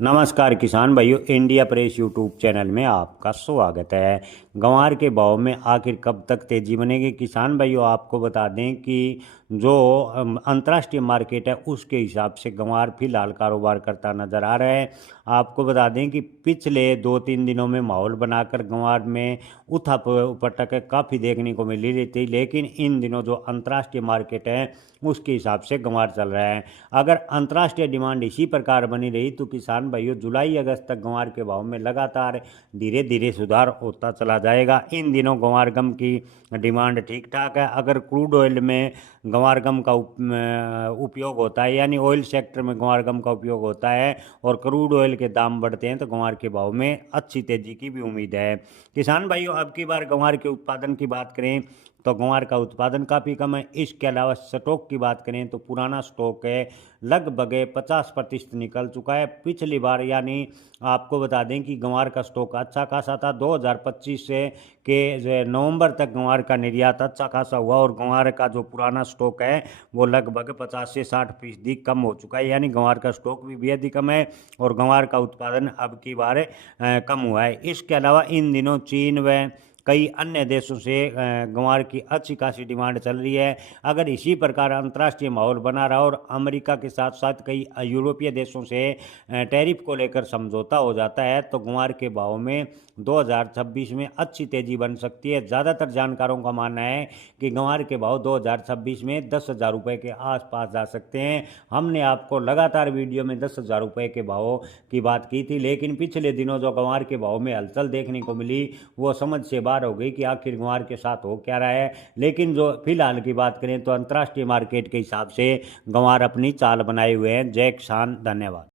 नमस्कार किसान भाइयों, इंडिया प्रेस यूट्यूब चैनल में आपका स्वागत है। ग्वार के भाव में आखिर कब तक तेजी बनेगी? किसान भाइयों, आपको बता दें कि जो अंतर्राष्ट्रीय मार्केट है उसके हिसाब से ग्वार फिलहाल कारोबार करता नजर आ रहा है। आपको बता दें कि पिछले 2-3 दिनों में माहौल बनाकर ग्वार में उठक काफ़ी देखने को मिली रही थी, लेकिन इन दिनों जो अंतर्राष्ट्रीय मार्केट है उसके हिसाब से ग्वार चल रहा है। अगर अंतर्राष्ट्रीय डिमांड इसी प्रकार बनी रही तो किसान भाइयों जुलाई अगस्त तक ग्वार के भाव में लगातार धीरे धीरे सुधार होता चला जाएगा। इन दिनों ग्वार गम की डिमांड ठीक ठाक है। अगर क्रूड ऑयल में ग्वार गम का उपयोग होता है, यानी ऑयल सेक्टर में ग्वार गम का उपयोग होता है और क्रूड ऑयल के दाम बढ़ते हैं, तो ग्वार के भाव में अच्छी तेजी की भी उम्मीद है। किसान भाइयों, अब की बार ग्वार के उत्पादन की बात करें तो ग्वार का उत्पादन काफ़ी कम है। इसके अलावा स्टॉक की बात करें तो पुराना स्टॉक है लगभग 50% निकल चुका है। पिछली बार यानी आपको बता दें कि ग्वार का स्टॉक अच्छा खासा था। 2025 से के नवंबर तक ग्वार का निर्यात अच्छा खासा हुआ और ग्वार का जो पुराना स्टॉक है वो लगभग 50 से 60% कम हो चुका है, यानी ग्वार का स्टॉक भी बेहद ही कम है और ग्वार का उत्पादन अब की बार कम हुआ है। इसके अलावा इन दिनों चीन व कई अन्य देशों से ग्वार की अच्छी खासी डिमांड चल रही है। अगर इसी प्रकार अंतर्राष्ट्रीय माहौल बना रहा और अमेरिका के साथ साथ कई यूरोपीय देशों से टैरिफ को लेकर समझौता हो जाता है तो ग्वार के भाव में 2026 में अच्छी तेजी बन सकती है। ज़्यादातर जानकारों का मानना है कि ग्वार के भाव 2026 में 10,000 रुपये के आसपास जा सकते हैं। हमने आपको लगातार वीडियो में 10,000 रुपये के भावों की बात की थी, लेकिन पिछले दिनों जो ग्वार के भाव में हलचल देखने को मिली वो समझ से बाहर हो गई कि आखिर ग्वार के साथ हो क्या रहा है। लेकिन जो फिलहाल की बात करें तो अंतर्राष्ट्रीय मार्केट के हिसाब से ग्वार अपनी चाल बनाए हुए हैं। जय किसान, धन्यवाद।